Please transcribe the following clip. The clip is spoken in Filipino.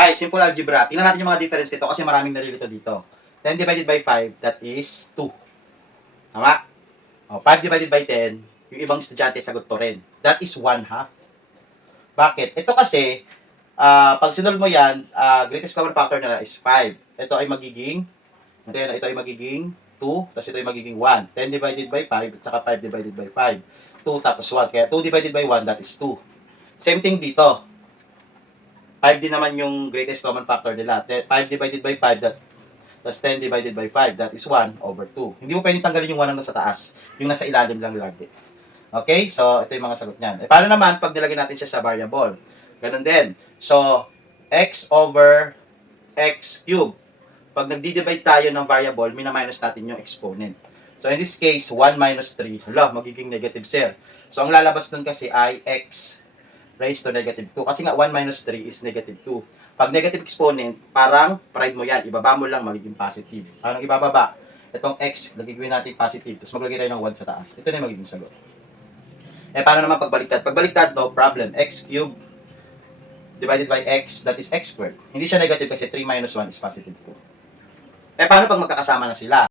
Ay, simple algebra. Tingnan natin yung mga difference dito kasi maraming nalilito dito. 10 divided by 5, that is 2. Tama? O, 5 divided by 10, yung ibang estudyante sagot to rin. That is 1/2. Bakit? Ito kasi, pag sinulod mo yan, greatest common factor nila is 5. Ito ay magiging, ito ay magiging 2, tapos ito ay magiging 1. 10 divided by 5, at saka 5 divided by 5. 2 tapos 1. Kaya 2 divided by 1, that is 2. Same thing dito. 5 din naman yung greatest common factor nila. 5 divided by 5, that's 10 divided by 5, that is 1/2. Hindi mo pwedeng tanggalin yung 1 na nasa taas. Yung nasa ilalim lang lagi. Okay? So, ito yung mga sagot niyan. Paano naman pag nilagay natin siya sa variable? Ganun din. So, x over x cube. Pag nagdi-divide tayo ng variable, mina-minus natin yung exponent. So, in this case, 1 minus 3, hala, magiging negative, sir. So, ang lalabas dun kasi ay x raised to negative 2. Kasi nga, 1 minus 3 is negative 2. Pag negative exponent, parang pride mo yan. Ibaba mo lang, magiging positive. Anong ibababa? Itong x, lagigawin natin positive. Tapos maglagay tayo ng 1 sa taas. Ito na yung magiging sagot. Paano naman pagbaliktad? Pagbaliktad, no problem. X cubed divided by x, that is x squared. Hindi siya negative kasi 3 minus 1 is positive 2. Paano pag magkakasama na sila?